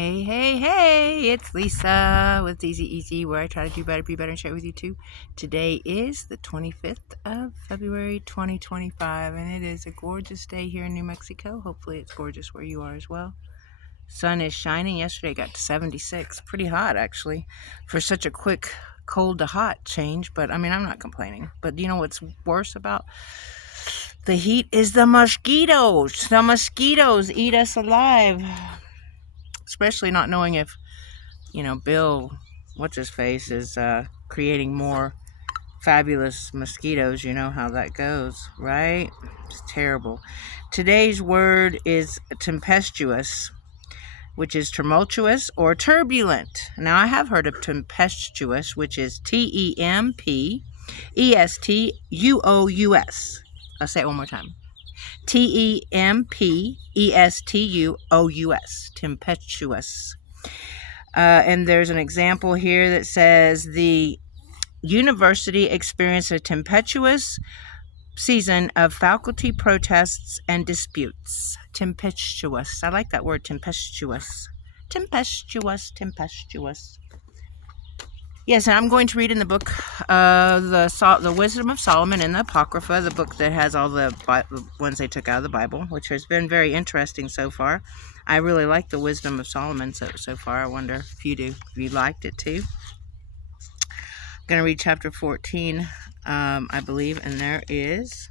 Hey, hey, hey, it's Lisa with Easy Easy, where I try to do better, be better, and share with you too. Today is the 25th of February, 2025, and it is a gorgeous day here in New Mexico. Hopefully it's gorgeous where you are as well. Sun is shining. Yesterday got to 76. Pretty hot, actually, for such a quick cold to hot change, but I mean, I'm not complaining. But you know what's worse about the heat is the mosquitoes. The mosquitoes eat us alive. Especially not knowing if, Bill, what's his face, is creating more fabulous mosquitoes. You know how that goes, right? It's terrible. Today's word is tempestuous, which is tumultuous or turbulent. Now, I have heard of tempestuous, which is Tempestuous. I'll say it one more time. Tempestuous. Tempestuous. And there's an example here that says the university experienced a tempestuous season of faculty protests and disputes. Tempestuous. I like that word, tempestuous. Tempestuous. Yes, and I'm going to read in the book, the Wisdom of Solomon in the Apocrypha, the book that has all the ones they took out of the Bible, which has been very interesting so far. I really like the Wisdom of Solomon so far. I wonder if you do, if you liked it too. I'm going to read chapter 14, I believe, and there is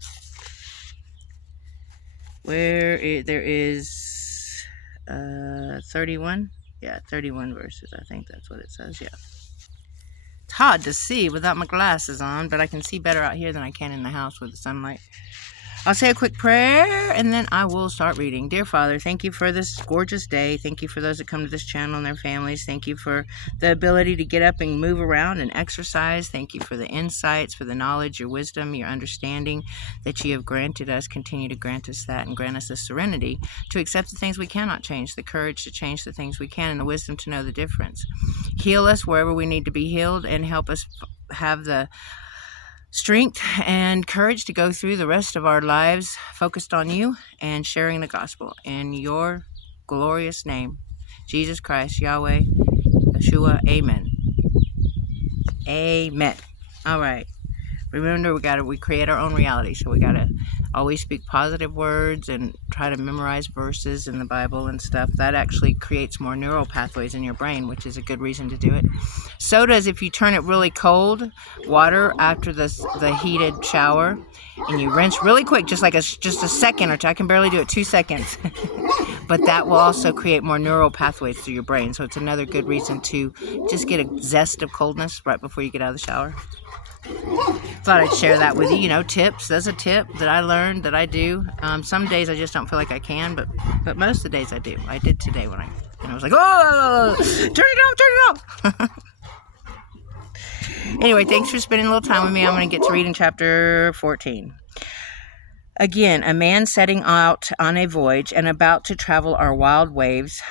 31. Yeah, 31 verses. I think that's what it says. Yeah. It's hard to see without my glasses on, but I can see better out here than I can in the house with the sunlight. I'll say a quick prayer, and then I will start reading. Dear Father, thank you for this gorgeous day. Thank you for those that come to this channel and their families. Thank you for the ability to get up and move around and exercise. Thank you for the insights, for the knowledge, your wisdom, your understanding that you have granted us. Continue to grant us that and grant us the serenity to accept the things we cannot change, the courage to change the things we can, and the wisdom to know the difference. Heal us wherever we need to be healed, and help us have the strength and courage to go through the rest of our lives focused on you and sharing the gospel in your glorious name, Jesus Christ, Yahweh, Yeshua, amen. Amen. All right. Remember, we create our own reality, so we gotta always speak positive words and try to memorize verses in the Bible and stuff. That actually creates more neural pathways in your brain, which is a good reason to do it. So does if you turn it really cold water after the heated shower, and you rinse really quick, just a second or two. I can barely do it 2 seconds. But that will also create more neural pathways through your brain. So it's another good reason to just get a zest of coldness right before you get out of the shower. Thought I'd share that with you. Tips. That's a tip that I learned that I do. Some days I just don't feel like I can, but most of the days I do. I did today when I was like, oh, turn it off. Anyway, thanks for spending a little time with me. I'm going to get to reading chapter 14. Again, a man setting out on a voyage and about to travel our wild waves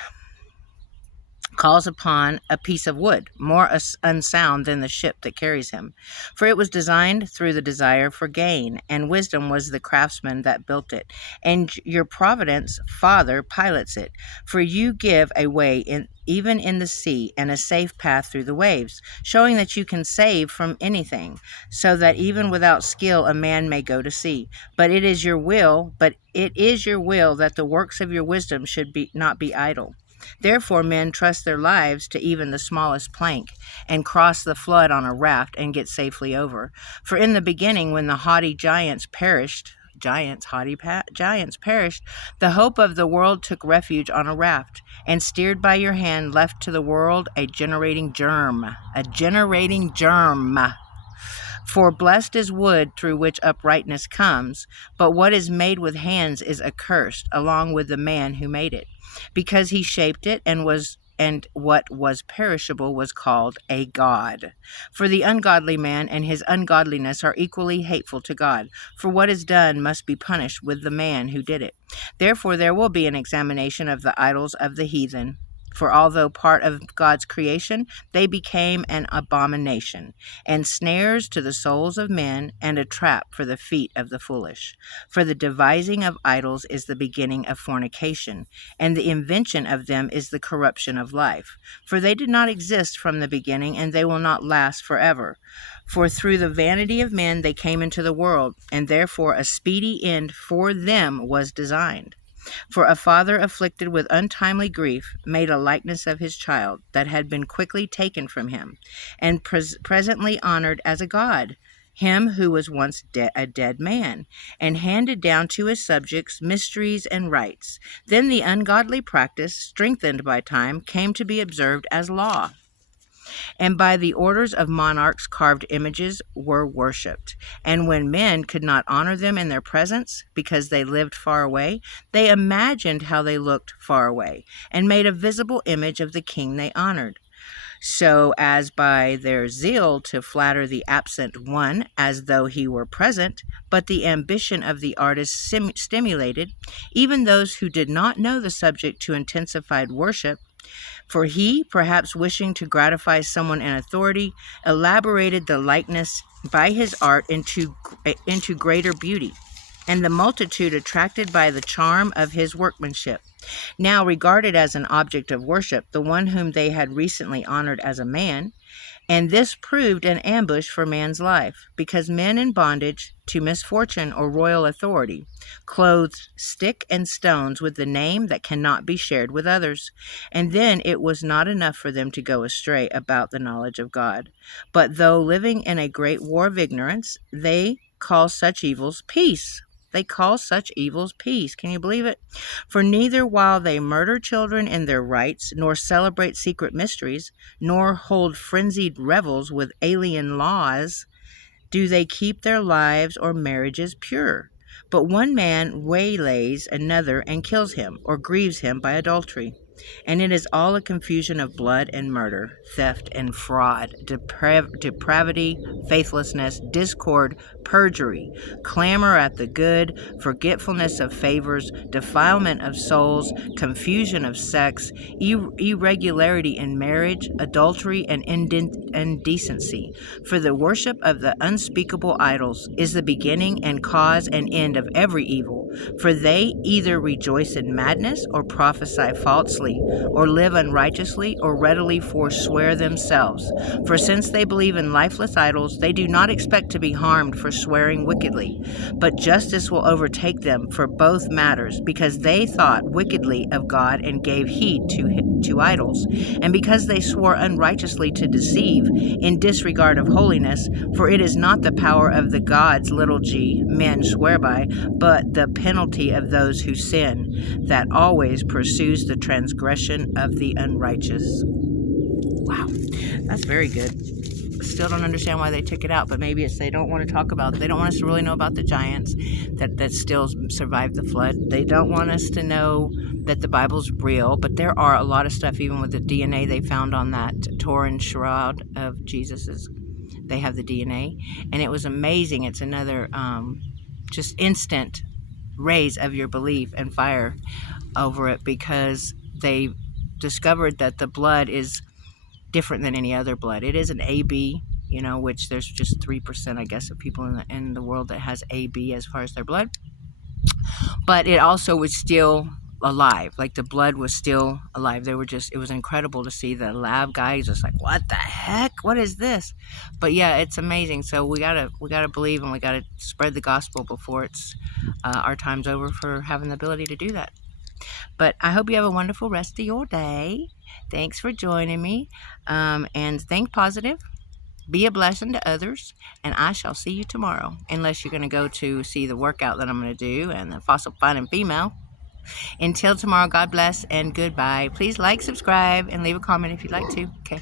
calls upon a piece of wood, more unsound than the ship that carries him. For it was designed through the desire for gain, and wisdom was the craftsman that built it. And your providence, Father, pilots it. For you give a way even in the sea, and a safe path through the waves, showing that you can save from anything, so that even without skill a man may go to sea. But it is your will that the works of your wisdom should not be idle. Therefore men trust their lives to even the smallest plank, and cross the flood on a raft and get safely over. For in the beginning, when the haughty giants perished, the hope of the world took refuge on a raft, and steered by your hand left to the world a generating germ. For blessed is wood through which uprightness comes, but what is made with hands is accursed, along with the man who made it, because he shaped it, and what was perishable was called a god. For the ungodly man and his ungodliness are equally hateful to God, for what is done must be punished with the man who did it. Therefore there will be an examination of the idols of the heathen, For although part of God's creation, they became an abomination, and snares to the souls of men, and a trap for the feet of the foolish. For the devising of idols is the beginning of fornication, and the invention of them is the corruption of life. For they did not exist from the beginning, and they will not last forever. For through the vanity of men they came into the world, and therefore a speedy end for them was designed. For a father afflicted with untimely grief made a likeness of his child that had been quickly taken from him, and presently honored as a god, him who was once a dead man, and handed down to his subjects mysteries and rites. Then the ungodly practice, strengthened by time, came to be observed as law, and by the orders of monarchs carved images were worshipped. And when men could not honor them in their presence because they lived far away, they imagined how they looked far away, and made a visible image of the king they honored, so as by their zeal to flatter the absent one as though he were present. But the ambition of the artist stimulated even those who did not know the subject to intensified worship. For he, perhaps wishing to gratify someone in authority, elaborated the likeness by his art into greater beauty, and the multitude, attracted by the charm of his workmanship, now regarded as an object of worship the one whom they had recently honored as a man. And this proved an ambush for man's life, because men in bondage to misfortune or royal authority clothed stick and stones with the name that cannot be shared with others. And then it was not enough for them to go astray about the knowledge of God, but though living in a great war of ignorance, they call such evils peace. They call such evils peace. Can you believe it? For neither while they murder children in their rites, nor celebrate secret mysteries, nor hold frenzied revels with alien laws, do they keep their lives or marriages pure. But one man waylays another and kills him, or grieves him by adultery. And it is all a confusion of blood and murder, theft and fraud, depravity, faithlessness, discord, perjury, clamor at the good, forgetfulness of favors, defilement of souls, confusion of sex, irregularity in marriage, adultery, and indecency. For the worship of the unspeakable idols is the beginning and cause and end of every evil. For they either rejoice in madness, or prophesy falsely, or live unrighteously, or readily forswear themselves. For since they believe in lifeless idols, they do not expect to be harmed for swearing wickedly. But justice will overtake them for both matters, because they thought wickedly of God and gave heed to idols, and because they swore unrighteously to deceive, in disregard of holiness. For it is not the power of the gods, little g, men swear by, but the penalty of those who sin, that always pursues the transgression of the unrighteous. Wow, that's very good. Still don't understand why they took it out, but maybe it's they don't want to talk about, they don't want us to really know about the giants that still survived the flood. They don't want us to know that the Bible's real, but there are a lot of stuff, even with the DNA they found on that torn shroud of Jesus's. They have the DNA, and it was amazing. It's another just instant raise of your belief and fire over it, because they discovered that the blood is different than any other blood. It is an AB, which there's just 3%, I guess, of people in the world that has AB as far as their blood. But it also was still alive. Like the blood was still alive. It was incredible to see. The lab guy just like, what the heck? What is this? But yeah, it's amazing. So we gotta believe, and we gotta spread the gospel before it's our time's over for having the ability to do that. But I hope you have a wonderful rest of your day. Thanks for joining me. And think positive. Be a blessing to others. And I shall see you tomorrow. Unless you're going to go to see the workout that I'm going to do and the fossil finding female. Until tomorrow, God bless and goodbye. Please like, subscribe, and leave a comment if you'd like to. Okay.